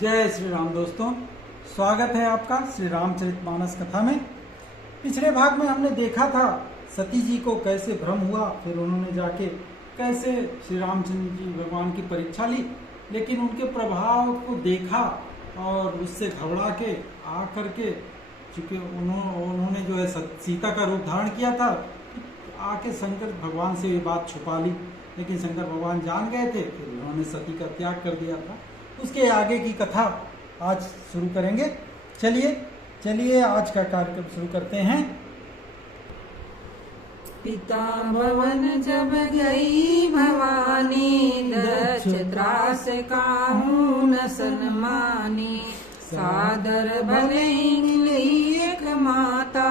जय श्री राम दोस्तों, स्वागत है आपका श्री रामचरितमानस कथा में। पिछले भाग में हमने देखा था सती जी को कैसे भ्रम हुआ, फिर उन्होंने जाके कैसे श्री रामचंद्र जी भगवान की परीक्षा ली, लेकिन उनके प्रभाव को देखा और उससे घबरा के आ करके, चूंकि उन्होंने जो है सीता का रूप धारण किया था, आके शंकर भगवान से ये बात छुपा ली, लेकिन शंकर भगवान जान गए थे, फिर उन्होंने सती का त्याग कर दिया था। उसके आगे की कथा आज शुरू करेंगे। चलिए आज का कार्यक्रम शुरू करते हैं। पिता भवन जब गई भवानी, दक्ष त्रास काहू न सन्मानी। सादर भले मिली एक माता,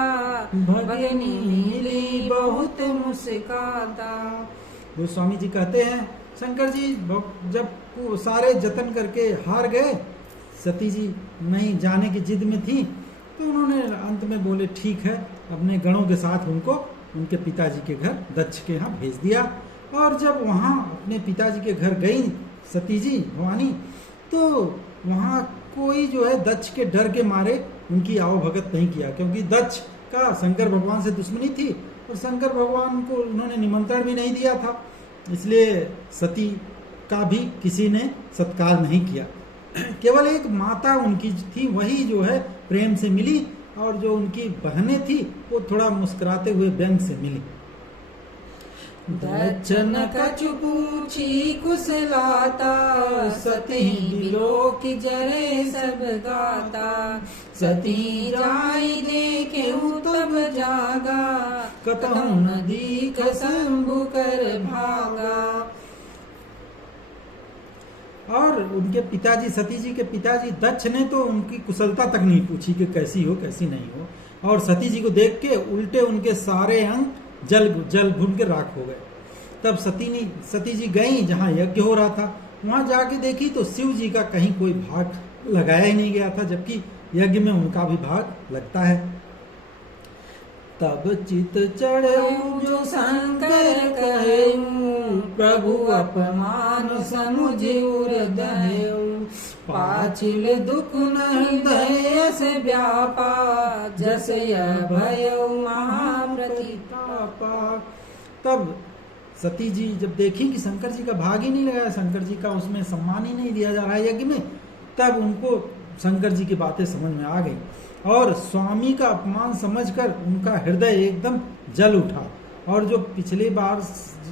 भगनी मिली बहुत मुस्काता। गोस्वामी जी कहते हैं शंकर जी जब सारे जतन करके हार गए, सती जी नहीं जाने की जिद में थी, तो उन्होंने अंत में बोले ठीक है, अपने गणों के साथ उनको उनके पिताजी के घर दक्ष के यहाँ भेज दिया। और जब वहाँ अपने पिताजी के घर गई सती जी भवानी, तो वहाँ कोई जो है दक्ष के डर के मारे उनकी आवभगत नहीं किया, क्योंकि दक्ष का शंकर भगवान से दुश्मनी थी और शंकर भगवान को उन्होंने निमंत्रण भी नहीं दिया था, इसलिए सती का भी किसी ने सत्कार नहीं किया। केवल एक माता उनकी थी, वही जो है प्रेम से मिली, और जो उनकी बहनें थी वो थोड़ा मुस्कुराते हुए व्यंग से मिली। दक्ष न कछु पूछी कुशलाता, सती बिलोक जरे सब गाता। सती जाई देखे तब जागा, कतहु न दीख शंभु कर भागा। और उनके पिताजी, सती जी के पिताजी दक्ष ने तो उनकी कुशलता तक नहीं पूछी कि कैसी हो कैसी नहीं हो, और सती जी को देख के उल्टे उनके सारे अंग जल भून के राख हो गए। तब सती जी गई जहाँ यज्ञ हो रहा था, वहां जाके देखी तो शिव जी का कहीं कोई भाग लगाया ही नहीं गया था, जबकि यज्ञ में उनका भी भाग लगता है। तब चित चढ़ऊ जो शंकर कहूं, प्रभु अपमान समुझ उर्दयऊ। पाचिल दुख न हृदय से व्यापा, जस भयऊ महाप्रतितापा। तब सती जी जब देखी कि शंकर जी का भाग ही नहीं लगाया, शंकर जी का उसमें सम्मान ही नहीं दिया जा रहा है यज्ञ में, तब उनको शंकर जी की बातें समझ में आ गई, और स्वामी का अपमान समझकर उनका हृदय एकदम जल उठा। और जो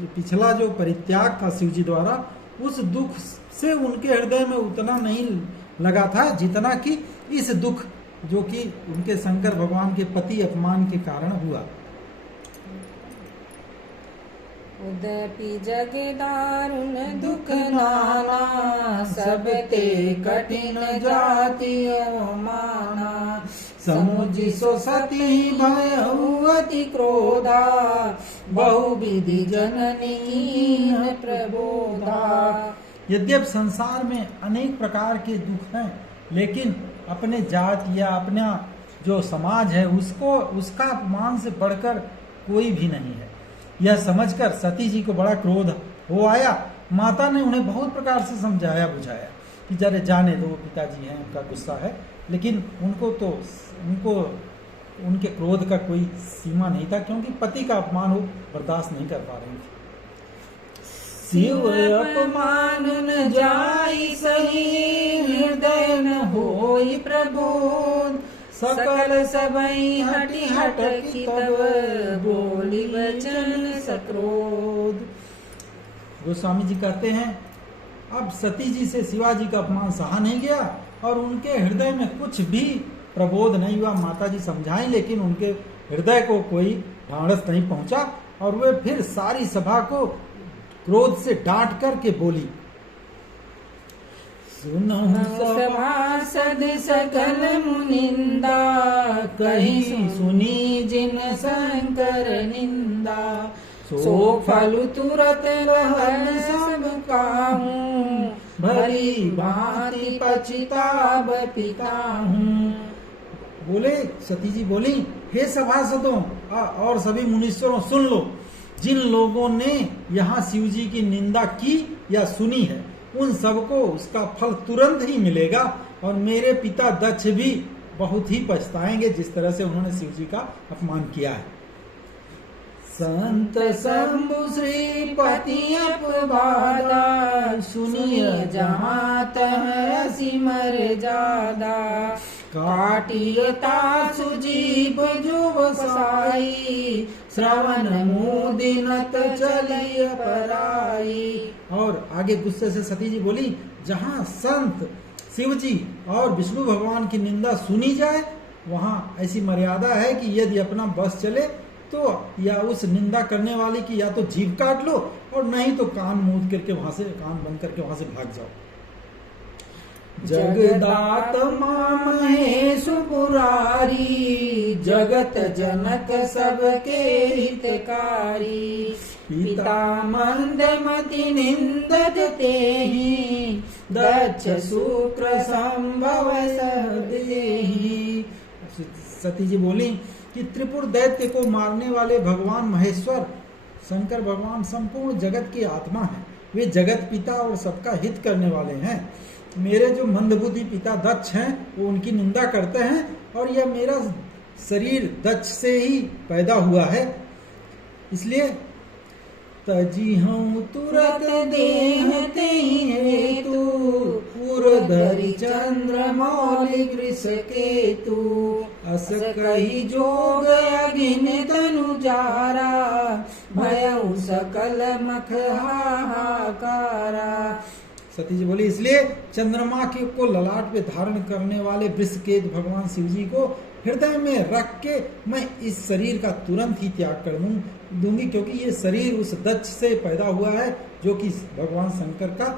पिछला जो परित्याग था शिव जी द्वारा, उस दुख से उनके हृदय में उतना नहीं लगा था जितना कि इस दुख जो कि उनके शंकर भगवान के पति अपमान के कारण हुआ। उदपि जग दारुण दुख नाना, सब ते कठिन जाति अवमाना। समुझ सो सती भयऊ अति क्रोधा, बहुविधि जननी प्रबोधा। यद्यप संसार में अनेक प्रकार के दुख हैं, लेकिन अपने जात या अपना जो समाज है उसका अपमान से बढ़कर कोई भी नहीं है। यह समझकर सती जी को बड़ा क्रोध हो आया। माता ने उन्हें बहुत प्रकार से समझाया बुझाया कि जरे जाने दो, पिताजी हैं, उनका गुस्सा है, लेकिन उनको उनके क्रोध का कोई सीमा नहीं था, क्योंकि पति का अपमान वो बर्दाश्त नहीं कर पा रही थी। शिव अपमान न जाई सही, हृदय न होई प्रबोध। सकल सबई हटि हटकी तब, बोली वचन सक्रोध। गोस्वामी जी कहते हैं अब सती जी से शिवाजी का अपमान सहा नहीं गया, और उनके हृदय में कुछ भी प्रबोध नहीं हुआ। माता जी समझाई, लेकिन उनके हृदय को कोई ढांढस नहीं पहुंचा, और वे फिर सारी सभा को क्रोध से डांट करके बोली। सुनहु सभासद सकल मुनिंदा, कहीं सुनी जिन शंकर निंदा। सो फल तुरत रहन सब काहूं, भली भांति पछताब पिताहूं। बोले सती जी बोली, हे सभासदों और सभी मुनीश्वरों सुन लो, जिन लोगों ने यहाँ शिव जी की निंदा की या सुनी है, उन सबको उसका फल तुरंत ही मिलेगा, और मेरे पिता दक्ष भी बहुत ही पछताएंगे जिस तरह से उन्होंने शिव जी का अपमान किया है। संत शंभु श्रीपति अपवादा, सुनिय जहाँ तह सिमर जादा। काटियता सुजीव जो बसाई, श्रवण मुदिनत चलिय पराई। और आगे गुस्से से सती जी बोली, जहाँ संत शिव जी और विष्णु भगवान की निंदा सुनी जाए, वहाँ ऐसी मर्यादा है कि यदि अपना बस चले तो या उस निंदा करने वाले की या तो जीभ काट लो, और नहीं तो कान मूंद करके वहां से, कान बंद करके वहां से भाग जाओ। जगदात महेश पुरारी, जगत जनक सबके हितकारी। पिता मंदमति निंदत तेहि, दक्ष शुक्र संभव सहदेहि। सती जी बोली कि त्रिपुर दैत्य को मारने वाले भगवान महेश्वर शंकर भगवान संपूर्ण जगत की आत्मा है। वे जगत पिता और सबका हित करने वाले हैं। मेरे जो मंदबुद्धि पिता दक्ष हैं वो उनकी निंदा करते हैं, और यह मेरा शरीर दक्ष से ही पैदा हुआ है, इसलिए तजी हूँ तुरत देह तेहि हेतु, पुरधरि चंद्र मौलि वृष केतु। अस कही जोग अगिन तनु जारा, भयउ सकल मख हाहाकारा। सती जी बोली, इसलिए चंद्रमा के को ललाट पे धारण करने वाले वृषकेतु भगवान शिव जी को हृदय में रख के मैं इस शरीर का तुरंत ही त्याग कर दूंगी, क्योंकि ये शरीर उस दक्ष से पैदा हुआ है जो कि भगवान शंकर का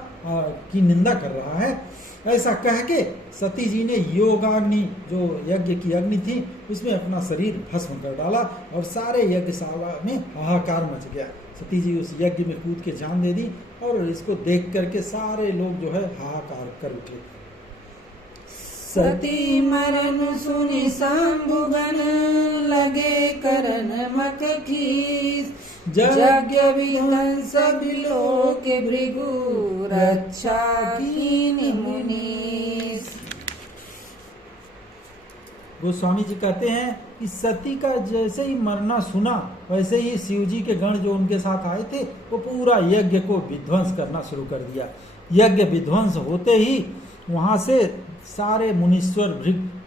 की निंदा कर रहा है। ऐसा कह के सती जी ने योगाग्नि, जो यज्ञ की अग्नि थी, उसमें अपना शरीर भस्म कर डाला और सारे यज्ञशाला में हाहाकार मच गया। सती जी उस यज्ञ में कूद के जान दे दी, और इसको देख करके सारे लोग जो है हाहाकार कर उठे। सती मरण सुनि शंभुगण, लगे करन मख खीस। यज्ञ विध्वंस बिलोक भृगु, रक्षा कीन्हि मुनीस। गोस्वामी जी कहते हैं कि सती का जैसे ही मरना सुना, वैसे ही शिव जी के गण जो उनके साथ आए थे वो पूरा यज्ञ को विध्वंस करना शुरू कर दिया। यज्ञ विध्वंस होते ही वहां से सारे मुनीश्वर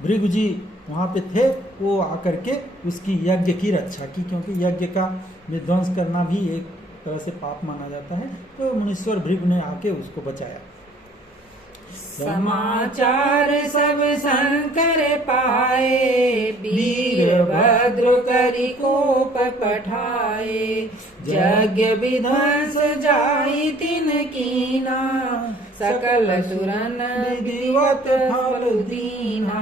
भृगु जी वहां पे थे, वो आकर के उसकी यज्ञ की रक्षा की, क्योंकि यज्ञ का विध्वंस करना भी एक तरह से पाप माना जाता है। तो मुनीश्वर भृगु ने आके उसको बचाया। समाचार सब शंकर पाए, वीरभद्र करि कोप पठाए। यज्ञ विध्वंस जाई तिन कीना, सकल सुरन विधिवत फल दीना।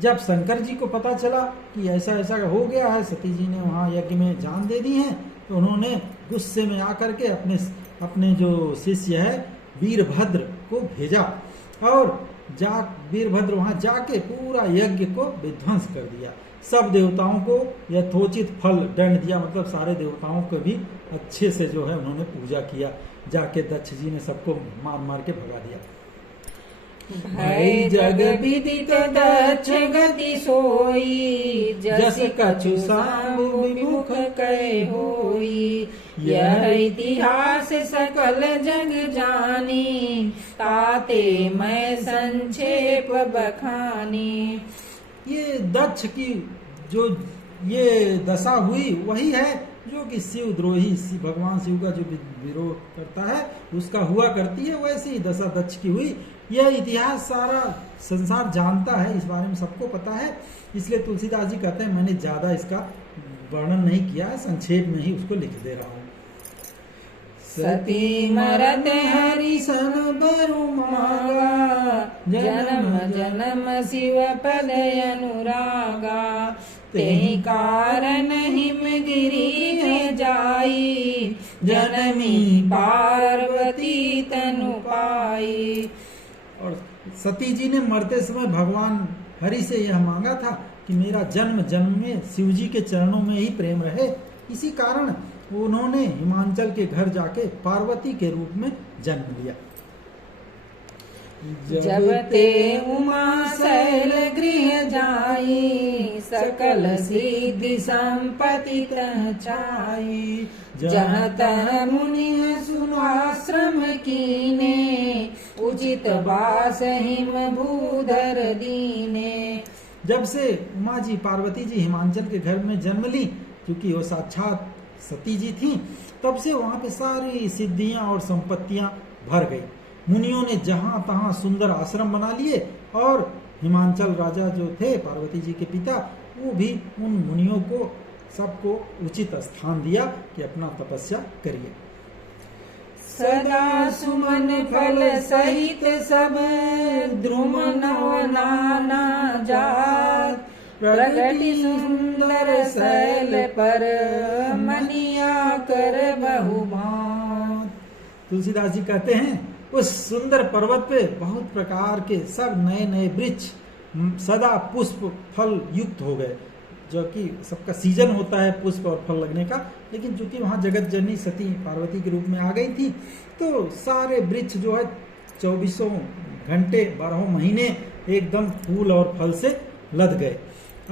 जब शंकर जी को पता चला कि ऐसा ऐसा हो गया है, सती जी ने वहाँ यज्ञ में जान दे दी है, तो उन्होंने गुस्से में आकर के अपने जो शिष्य है वीरभद्र को भेजा, और वीरभद्र वहां जाके पूरा यज्ञ को विध्वंस कर दिया। सब देवताओं को यथोचित फल दंड दिया, मतलब सारे देवताओं को भी अच्छे से जो है उन्होंने पूजा किया। जाके दक्ष जी ने सबको मार मार के भगा दिया। भय जग विदित दक्ष गति सोई, जस कछु सांबु विमुख कहे होई। यह इतिहास सकल जग जानी, ताते मैं संक्षेप बखानी। ये दक्ष की जो ये दशा हुई वही है जो कि शिव द्रोही भगवान शिव का जो विरोध करता है उसका हुआ करती है, वैसी ही दशा दक्ष की हुई। यह इतिहास सारा संसार जानता है, इस बारे में सबको पता है। इसलिए तुलसीदास जी कहते हैं मैंने ज्यादा इसका वर्णन नहीं किया है, संक्षेप में ही उसको लिख दे रहा हूँ। सती मरत हरि सन बरु मागा, जन्म जन्म शिव पद अनुरागा। तेहि कारण हिमगिरि में जाई, जनमी पार्वती तनु पाई। और सती जी ने मरते समय भगवान हरि से यह मांगा था कि मेरा जन्म जन्म में शिव जी के चरणों में ही प्रेम रहे। इसी कारण उन्होंने हिमांचल के घर जाके पार्वती के रूप में जन्म लिया। जब ते उमा शैल गृह जाई, सकल सिद्धि संपत्ति तह छाई। जहाँ तह मुनि सुनाश्रम कीने, उचित वास हिम भूधर दीने। जब से उमा जी पार्वती जी हिमांचल के घर में जन्म ली, क्योंकि वो साक्षात सती जी थी, तब से वहाँ पे सारी सिद्धियां और संपत्तियां भर गई। मुनियों ने जहां तहां सुंदर आश्रम बना लिए और हिमांचल राजा जो थे पार्वती जी के पिता, वो भी उन मुनियों को सबको उचित स्थान दिया कि अपना तपस्या करिए। सदा सुमन फल सहित सब द्रुम नव नाना जात, प्रगति सुंदर शैल पर मनिया कर बहुभात। तुलसीदास जी कहते हैं उस सुंदर पर्वत पे बहुत प्रकार के सब नए नए वृक्ष सदा पुष्प फल युक्त हो गए, जो कि सबका सीजन होता है पुष्प और फल लगने का। लेकिन चूंकि वहाँ जगत जननी सती पार्वती के रूप में आ गई थी, तो सारे वृक्ष जो है 24 घंटे 12 महीने एकदम फूल और फल से लद गए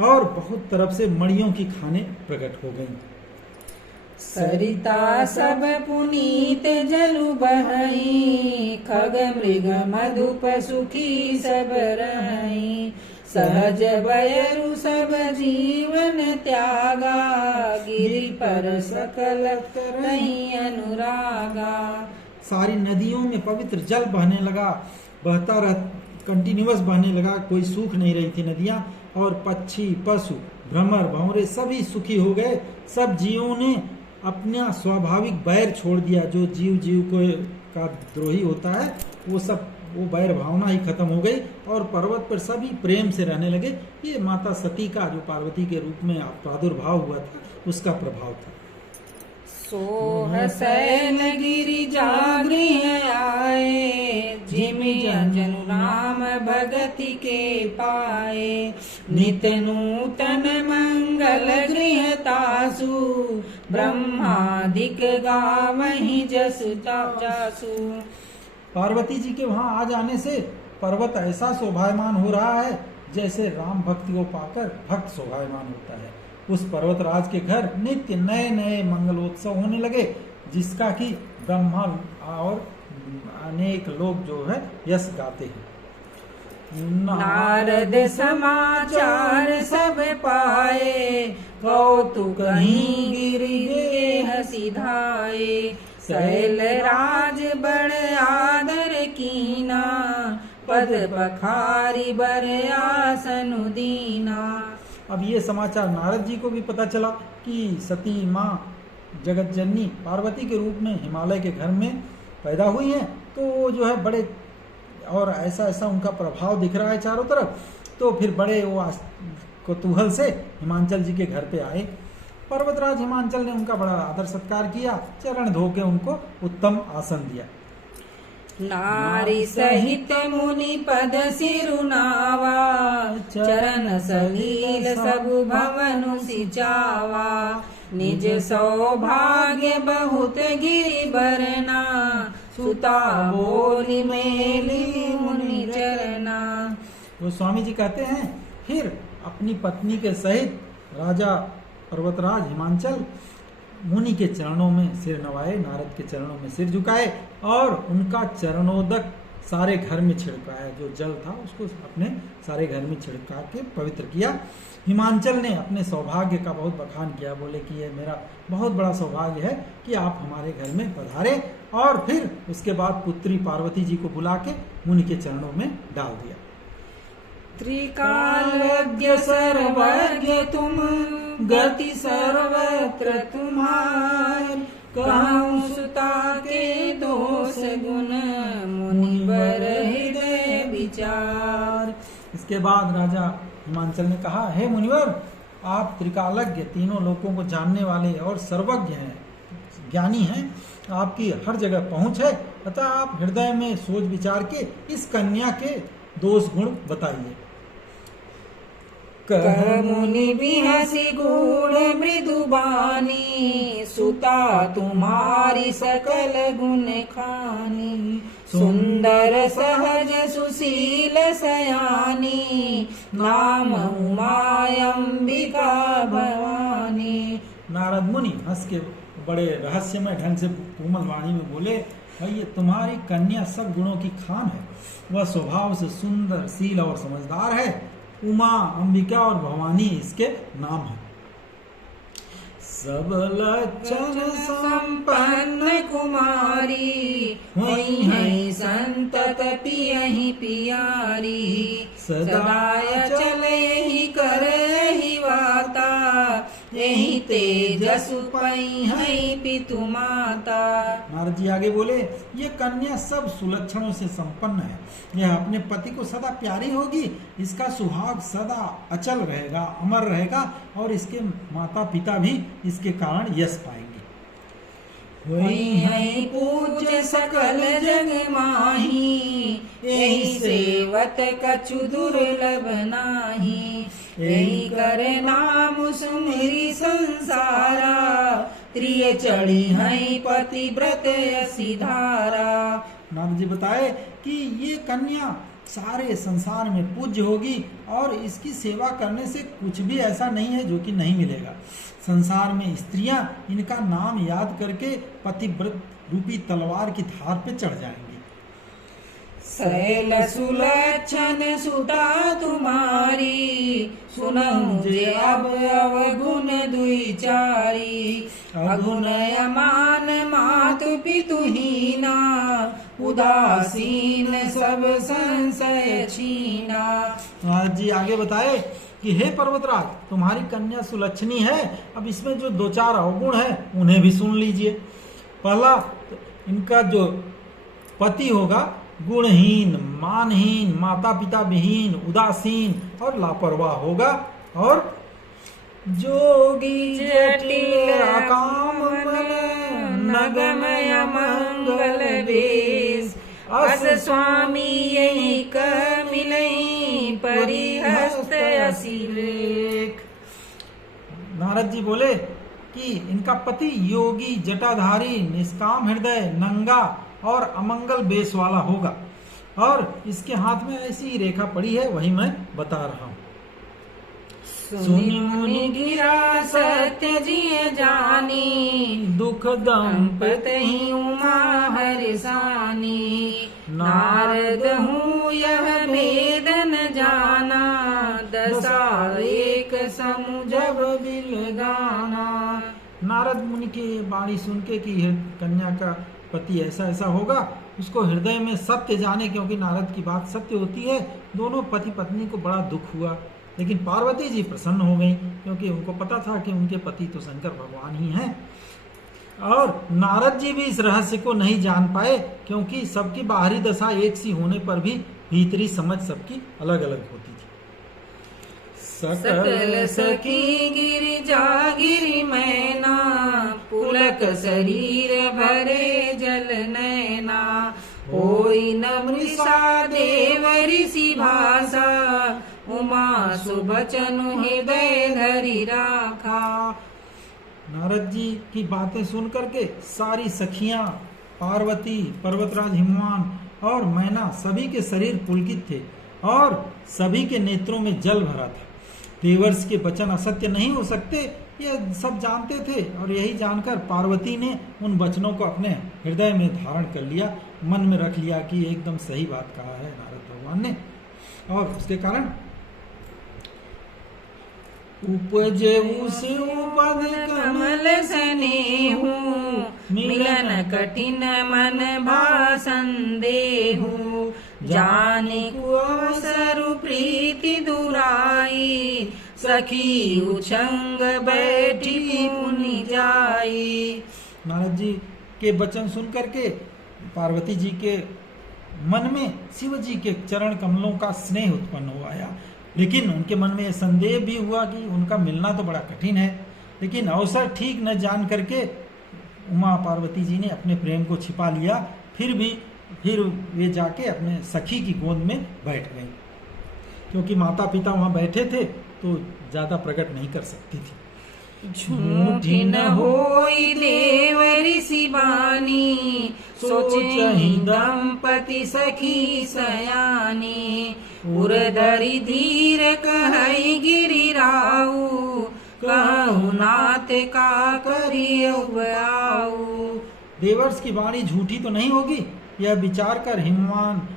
और बहुत तरफ से मणियों की खाने प्रकट हो गईं। सरिता सब पुनीत जलु बहई, खग मृग मधुप सुखी सब रही। सहज बयरु सब जीवन त्यागा, गिरि पर सकल नहीं अनुरागा। सारी नदियों में पवित्र जल बहने लगा, बहता रह कंटिन्यूअस बहने लगा, कोई सूख नहीं रही थी नदियां। और पक्षी पशु भ्रमर भंवरे सभी सुखी हो गए। सब जीवों ने अपना स्वाभाविक बैर छोड़ दिया। जो जीव को का द्रोही होता है वो बैर भावना ही खत्म हो गई और पर्वत पर सभी प्रेम से रहने लगे। ये माता सती का जो पार्वती के रूप में प्रादुर्भाव हुआ था उसका प्रभाव था। सोह सैन गिरि जागृह आए, जिमि जनु राम भगति के पाए। नित नूतन मंगल गृह तासु, ब्रह्मादिक गावहि जसु जासु। पार्वती जी के वहां आ जाने से पर्वत ऐसा शोभायमान हो रहा है जैसे राम भक्ति को पाकर भक्त शोभायमान होता है। उस पर्वतराज के घर नित्य नए नए मंगलोत्सव होने लगे, जिसका कि ब्रह्मा और अनेक लोग जो है यश गाते हैं। नारद समाचार सब पाए, कौतुक कहीं गिरि सिधाए। शैल राज बड़ आदर कीना, पद पखारी बर आसन दीना। अब ये समाचार नारद जी को भी पता चला कि सती माँ जगत जननी पार्वती के रूप में हिमालय के घर में पैदा हुई है। तो वो जो है बड़े और ऐसा उनका प्रभाव दिख रहा है चारों तरफ। तो फिर बड़े वो कौतूहल से हिमांचल जी के घर पे आए। पर्वतराज हिमांचल ने उनका बड़ा आदर सत्कार किया, चरण धो के उनको उत्तम आसन दिया। नारी सहित मुनि पद सिरुनावा, चरण सलील सब भवन सिचावा। निज सौभाग्य बहुत गिरि बरना, सुता बोली मेली मुनि चरना। वो स्वामी जी कहते हैं फिर अपनी पत्नी के सहित राजा पर्वतराज हिमांचल मुनि के चरणों में सिर नवाए, नारद के चरणों में सिर झुकाए और उनका चरणोदक सारे घर में छिड़काया। जो जल था उसको अपने सारे घर में छिड़का के पवित्र किया। हिमांचल ने अपने सौभाग्य का बहुत बखान किया, बोले कि ये मेरा बहुत बड़ा सौभाग्य है कि आप हमारे घर में पधारे। और फिर उसके बाद पुत्री पार्वती जी को बुला के मुनि के चरणों में डाल दिया। त्रिकालज्ञ सर्वज्ञ तुम, गति सर्वत्र तुम्हार। कहूँ सुता के दोष गुण, मुनिवर हृदय विचार। इसके बाद राजा हिमांचल ने कहा, हे मुनिवर, आप त्रिकालज्ञ तीनों लोकों को जानने वाले और सर्वज्ञ हैं, ज्ञानी हैं, आपकी हर जगह पहुंच है। अतः आप हृदय में सोच विचार के इस कन्या के दोष गुण बताइए। कह मुनि बिहसी गूढ़ मृदु बानी, सुता तुम्हारी सकल गुण खानी। सुंदर सहज सुशील सयानी, नाम उमा अंबिका भवानी। नारद मुनि हंस के बड़े रहस्यमय ढंग से कोमल वाणी में बोले, भाई ये तुम्हारी कन्या सब गुणों की खान है। वह स्वभाव से सुंदर, शील और समझदार है। उमा, अंबिका और भवानी इसके नाम है। सब लक्षण संपन्न कुमारी, हुई है संतत पियहि पियारी। सदा चल यही कर ही वाता, यही तेजस पई है पितु माता। नारद जी आगे बोले, ये कन्या सब सुलक्षणों से संपन्न है। यह अपने पति को सदा प्यारी होगी। इसका सुहाग सदा अचल रहेगा, अमर रहेगा, और इसके माता पिता भी इसके कारण यश पाएंगे। हुई है पूज्य सकल जग माही, यही सेवत कछु दुर्लभ नाही। यही करे नाम सुमिरी संसारा, त्रिय चढ़ी है पतिव्रत यसी धारा। नारद जी बताए कि ये कन्या सारे संसार में पूज्य होगी, और इसकी सेवा करने से कुछ भी ऐसा नहीं है जो कि नहीं मिलेगा। संसार में स्त्रियां इनका नाम याद करके पतिव्रत रूपी तलवार की धार पे चढ़ जाएंगी। शैल सुलक्षण सुता तुम्हारी, सुनहु जे अब अवगुण दुई चारी। अगुण अमान मातु पितु हीना, उदासीन सब संशय छीना। नारद जी आगे बताए कि हे पर्वतराज, तुम्हारी कन्या सुलक्षणी है। अब इसमें जो दो चार अवगुण है उन्हें भी सुन लीजिए। पहला, इनका जो पति होगा गुणहीन, मानहीन, माता पिता विहीन, उदासीन और लापरवाह होगा। और जोगी जटिल काम नगमय मंगल बेस, अस स्वामी यही कर मिलई परिहस्त असिलेख। नारद जी बोले कि इनका पति योगी, जटाधारी, निष्काम हृदय, नंगा और अमंगल बेस वाला होगा। और इसके हाथ में ऐसी रेखा पड़ी है, वही मैं बता रहा हूँ। सुनि मुनि गिरा सत्य जिय जानी, दुख दंपत ही उमा हरिसानी। नारद हूँ यह भेद न जाना, दशा एक समुझब बिल गाना। नारद मुनि की वाणी सुन के कि यह कन्या का पति ऐसा ऐसा होगा, उसको हृदय में सत्य जाने, क्योंकि नारद की बात सत्य होती है। दोनों पति पत्नी को बड़ा दुख हुआ, लेकिन पार्वती जी प्रसन्न हो गई, क्योंकि उनको पता था कि उनके पति तो शंकर भगवान ही हैं। और नारद जी भी इस रहस्य को नहीं जान पाए, क्योंकि सबकी बाहरी दशा एक सी होने पर भी भीतरी समझ सबकी अलग अलग होती थी। सकल सखी गिरिजा गिरि मैना, पुलक शरीर भरे जल नैना। होई न मृषा देव ऋषि भाषा, उमा सुबचन हृदय धरि राखा। नारद जी की बातें सुन करके सारी सखियां, पार्वती, पर्वतराज हिमवान और मैना सभी के शरीर पुलकित थे, और सभी के नेत्रों में जल भरा था। देवर्षि के वचन असत्य नहीं हो सकते, ये सब जानते थे। और यही जानकर पार्वती ने उन वचनों को अपने हृदय में धारण कर लिया, मन में रख लिया कि एकदम सही बात कहा है नारद भगवान ने। और उसके कारण उपजे उपद कमल स्नेहु, मिलन कठिन मन भाषण देहु। जाने को अवसर प्रीति दुराई, सखी उछंग बैठी मुनि जाई। नारद जी के वचन सुन करके पार्वती जी के मन में शिव जी के चरण कमलों का स्नेह उत्पन्न हो आया, लेकिन उनके मन में यह संदेह भी हुआ कि उनका मिलना तो बड़ा कठिन है। लेकिन अवसर ठीक न जान करके उमा पार्वती जी ने अपने प्रेम को छिपा लिया। फिर वे जाके अपने सखी की गोद में बैठ गई, क्योंकि माता पिता वहाँ बैठे थे, तो ज्यादा प्रकट नहीं कर सकती थी। झूठी न होई देव ऋषि बानी, सोचहि दंपति सखी सयानी। उरधरि धीर कहई गिरिराऊ, कहु नाथ का करियौ आऊ। देवर्ष की वाणी झूठी तो नहीं होगी, यह विचार कर हिमवान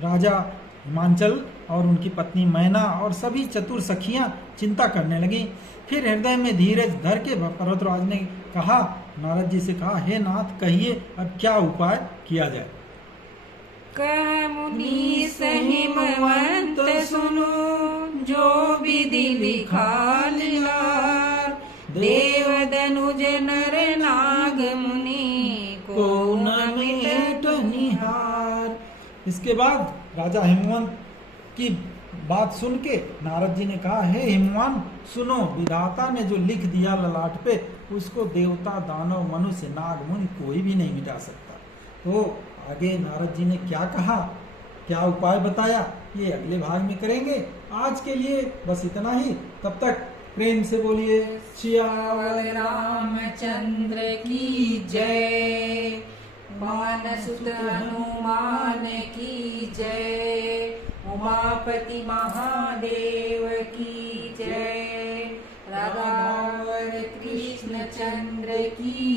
राजा हिमांचल और उनकी पत्नी मैना और सभी चतुर सखियां चिंता करने लगी। फिर हृदय में धीरज धर के पर्वतराज ने कहा, नारद जी से कहा, हे नाथ कहिए अब क्या उपाय किया जाए। कह मुनि हिमवंत सुनो, जो विधि लिखा लीलार। देव दनुज नर नाग मुनि, को न मिटत निहार। इसके बाद राजा हिमवंत की बात सुन के नारद जी ने कहा, हे हिमवान सुनो, विधाता ने जो लिख दिया ललाट पे, उसको देवता दानव मनुष्य नाग मुनि कोई भी नहीं मिटा सकता। तो आगे नारद जी ने क्या कहा, क्या उपाय बताया, ये अगले भाग में करेंगे। आज के लिए बस इतना ही। तब तक प्रेम से बोलिए सियावर रामचंद्र की जय, मानसुत हनुमान की जय, उमापति महादेव की जय, राधा कृष्ण चंद्र की